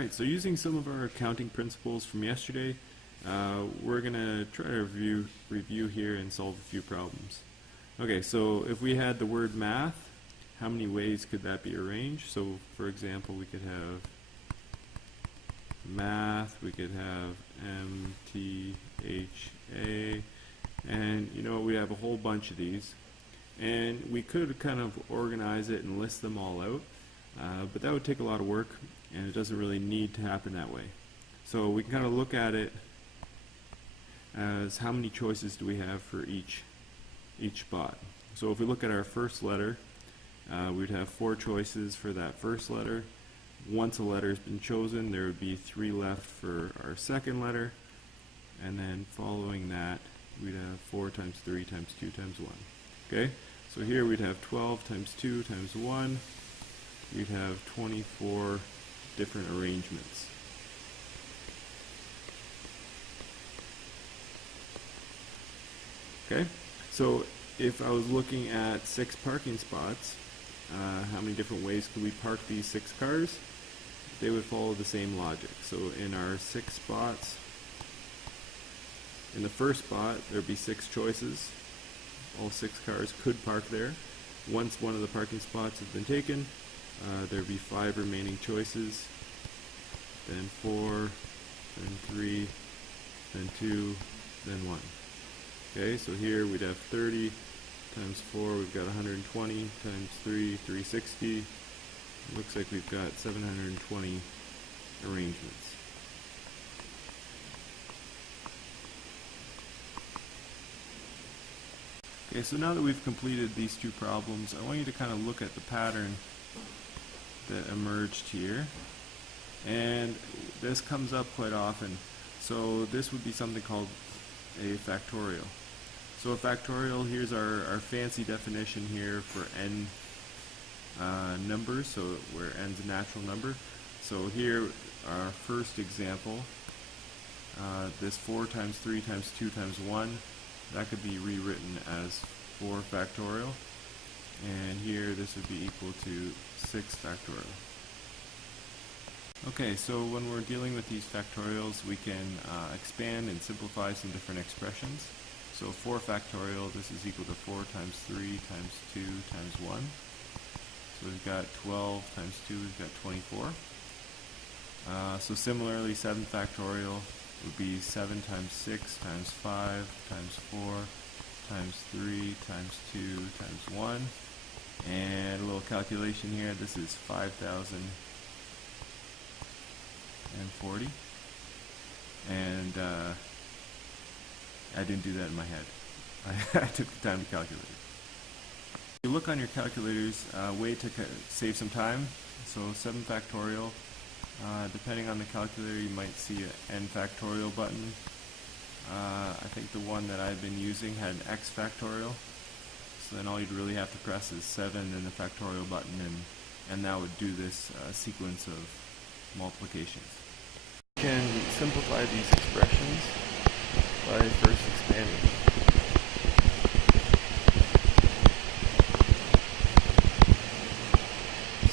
Alright, so using some of our accounting principles from yesterday, we're going to try to review here and solve a few problems. Okay, so if we had the word math, how many ways could that be arranged? So for example, we could have math, we could have M-T-H-A, and we have a whole bunch of these. And we could kind of organize it and list them all out, but that would take a lot of work, and it doesn't really need to happen that way. So we can kind of look at it as how many choices do we have for each spot. So if we look at our first letter, we'd have 4 choices for that first letter. Once a letter has been chosen, there would be 3 left for our second letter, and then following that, we'd have 4 times 3 times 2 times 1. Okay, so here we'd have 12 times 2 times 1. We'd have 24 different arrangements. Okay, so if I was looking at 6 parking spots, how many different ways could we park these 6 cars? They would follow the same logic. So in our 6 spots, in the first spot, there'd be 6 choices. All 6 cars could park there. Once one of the parking spots has been taken, there'd be 5 remaining choices, then 4, then 3, then 2, then 1. Okay, so here we'd have 30 times 4, we've got 120 times 3, 360. Looks like we've got 720 arrangements. Okay, so now that we've completed these 2 problems, I want you to kind of look at the pattern that emerged here. And this comes up quite often. So this would be something called a factorial. So a factorial, here's our fancy definition here for n numbers, so where n's a natural number. So here, our first example, this 4 times 3 times 2 times 1, that could be rewritten as 4 factorial. And here, this would be equal to 6 factorial. Okay, so when we're dealing with these factorials, we can expand and simplify some different expressions. So 4 factorial, this is equal to 4 times 3 times 2 times 1. So we've got 12 times 2, we've got 24. So similarly, 7 factorial would be 7 times 6 times 5 times 4 times 3 times 2 times 1. And a little calculation here, this is 5,040. And I didn't do that in my head. I took the time to calculate it. If you look on your calculators, way to save some time. So 7 factorial, depending on the calculator, you might see an n factorial button. I think the one that I've been using had an x factorial. So then all you'd really have to press is 7 and the factorial button, and that would do this sequence of multiplications. You can simplify these expressions by first expanding.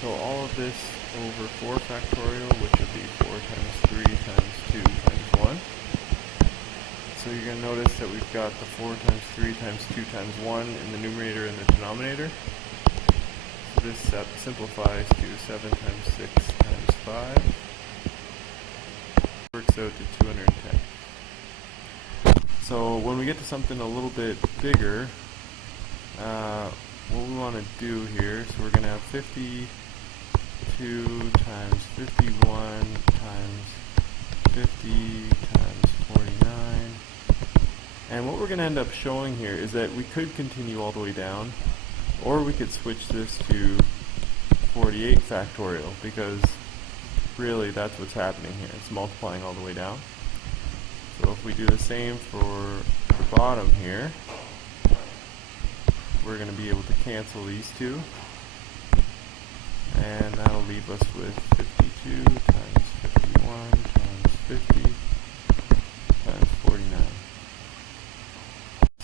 So all of this over 4 factorial, which would be 4 times 3 times 2 times 1. So you're going to notice that we've got the 4 times 3 times 2 times 1 in the numerator and the denominator. So this simplifies to 7 times 6 times 5. Works out to 210. So when we get to something a little bit bigger, what we want to do here, so we're going to have 52 times 51 times 50 times 49. And what we're going to end up showing here is that we could continue all the way down, or we could switch this to 48 factorial, because really that's what's happening here. It's multiplying all the way down. So if we do the same for the bottom here, we're going to be able to cancel these 2, and that'll leave us with 52 times 51 times 50 times 49.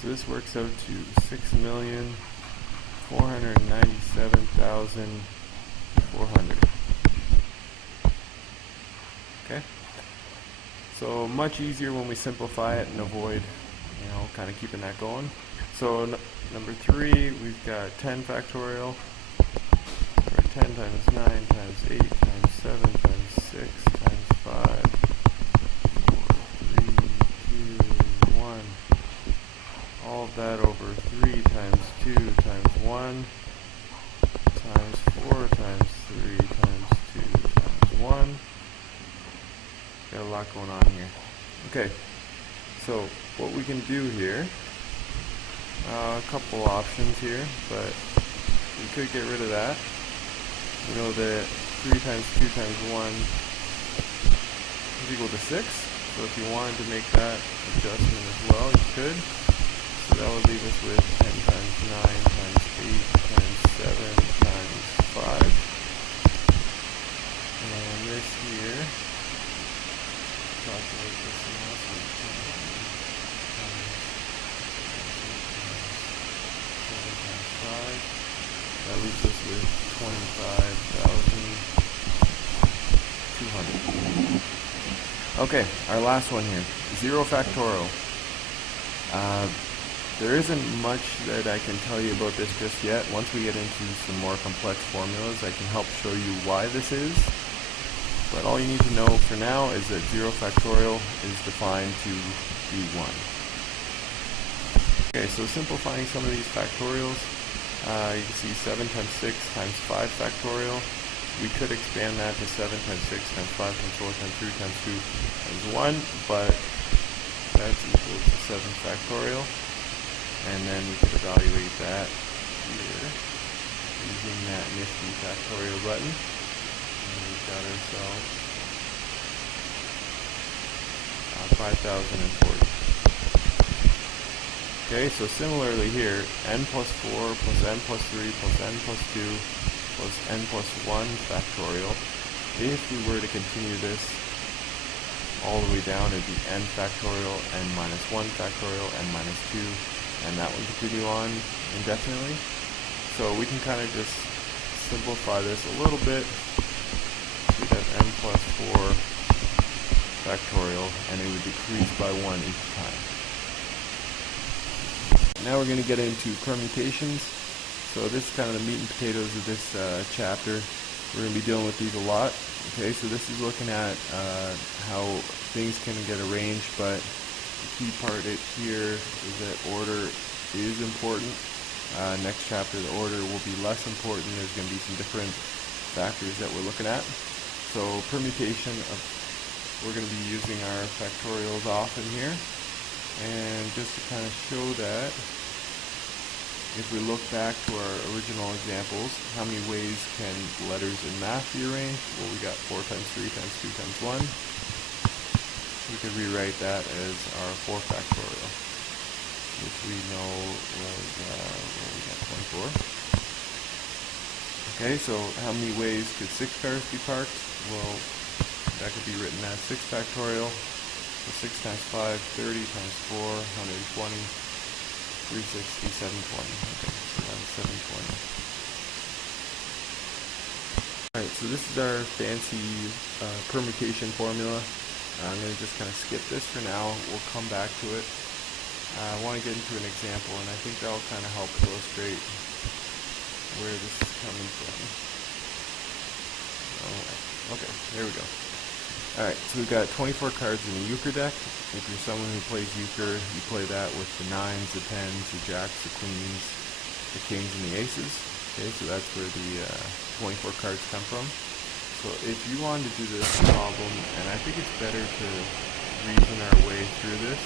So this works out to 6,497,400. Okay? So much easier when we simplify it and avoid, kind of keeping that going. So number 3, we've got 10 factorial, or 10 times 9 times 8 times 7 times 6 times 5, 4, 3, 2, 1. All of that over 3 times 2 times 1 times 4 times 3 times 2 times 1. Got a lot going on here. Okay, so what we can do here, a couple options here, but we could get rid of that. We know that 3 times 2 times 1 is equal to 6, so if you wanted to make that adjustment as well, you could. So that would leave us with 10 times 9 times 8 times 7 times 5. And this here, calculate this now, so 10 times 7 times 5. That leaves us with 25,200. Okay, our last one here, 0 factorial. There isn't much that I can tell you about this just yet. Once we get into some more complex formulas, I can help show you why this is. But all you need to know for now is that 0 factorial is defined to be 1. Okay, so simplifying some of these factorials, you can see 7 times 6 times 5 factorial. We could expand that to 7 times 6 times 5 times 4 times 3 times 2 times 1, but that's equal to 7 factorial. And then we could evaluate that here using that nifty factorial button. And we've got ourselves 5,040. Okay, so similarly here, n plus 4 plus n plus 3 plus n plus 2 plus n plus 1 factorial. If we were to continue this all the way down, it'd be n factorial, n minus 1 factorial, n minus 2, and that would continue on indefinitely. So we can kind of just simplify this a little bit. We'd have n plus 4 factorial, and it would decrease by 1 each time. Now we're going to get into permutations. So this is kind of the meat and potatoes of this chapter. We're going to be dealing with these a lot. Okay, so this is looking at how things can get arranged, but the key part here is that order is important. Next chapter, the order will be less important. There's going to be some different factors that we're looking at. So permutation, we're going to be using our factorials often here. And just to kind of show that, if we look back to our original examples, how many ways can letters in math be arranged? Well, we got 4 times 3 times 2 times 1. We could rewrite that as our 4 factorial, which we know was, we got 24. Okay, so how many ways could 6 cars be parked? Well, that could be written as 6 factorial. So 6 times 5, 30 times 4, 120, 360, 720. Okay, so that's 720. Alright, so this is our fancy permutation formula. I'm going to just kind of skip this for now. We'll come back to it. I want to get into an example, and I think that'll kind of help illustrate where this is coming from. Oh, okay, there we go. Alright, so we've got 24 cards in a euchre deck. If you're someone who plays euchre, you play that with the 9s, the 10s, the jacks, the queens, the kings, and the aces. Okay, so that's where the 24 cards come from. So if you wanted to do this problem, and I think it's better to reason our way through this.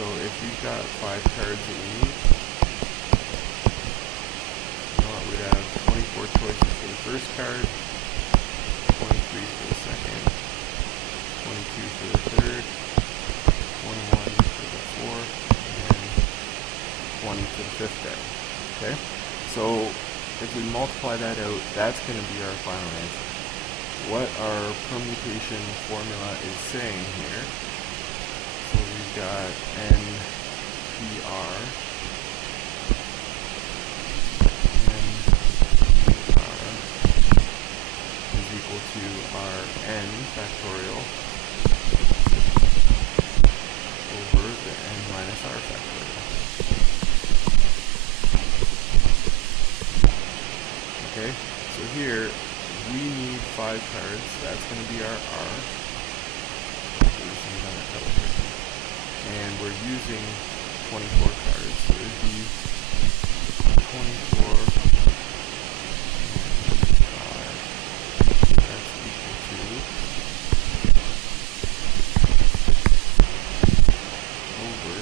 So if you've got 5 cards that you need, we'd have 24 choices for the first card, 23 for the second, 22 for the third, 21 for the fourth, and 20 for the fifth card. Okay? So if we multiply that out, that's going to be our final answer. What our permutation formula is saying here, so we've got NPR is equal to to our n factorial over the n minus r factorial. Okay, so here we need 5 cards. That's going to be our r. And we're using 24 cards, so it would be 24 that's equal to over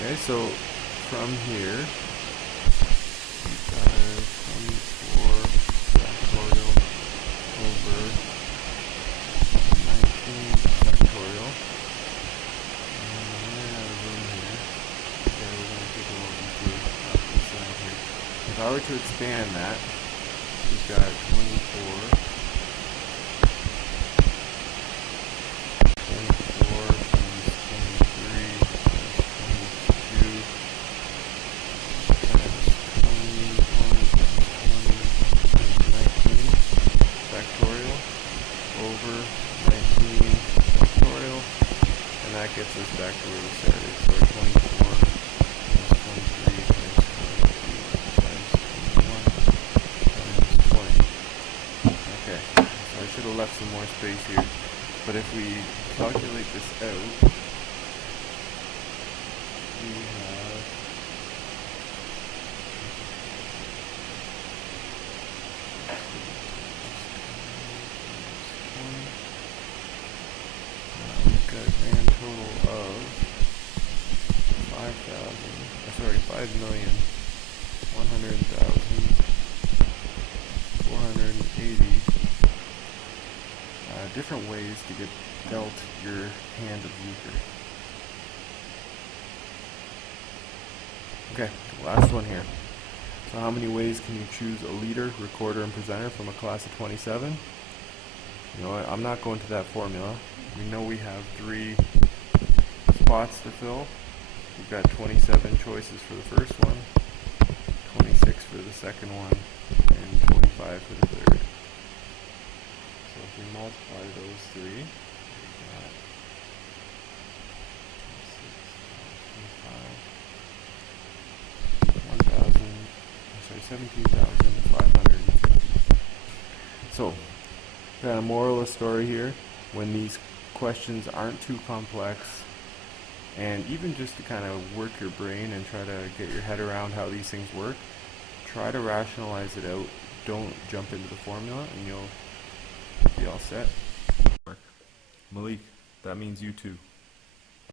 okay, so from here we've got a 24 factorial over 19 factorial. If I were to expand that, we've got 24 times 23 times 22 times 20 times 20 times 19 factorial over 19 factorial, and that gets us back to where we started. So 24 times 23 times 22 times 21 times 20. Okay, so I should have left some more space here, but if we calculate this out, we have we've got a grand total of 5,100,480 different ways to get dealt your hand of euchre. Okay, last one here. So how many ways can you choose a leader, recorder, and presenter from a class of 27? You know what, I'm not going to that formula. We know we have 3 spots to fill. We've got 27 choices for the first one, 26 for the second one, and 25 for the third. So if we multiply those 3, we've got 17,550. So, kind of moral of the story here, when these questions aren't too complex, and even just to kind of work your brain and try to get your head around how these things work, try to rationalize it out. Don't jump into the formula and you'll be all set. Malik, that means you too.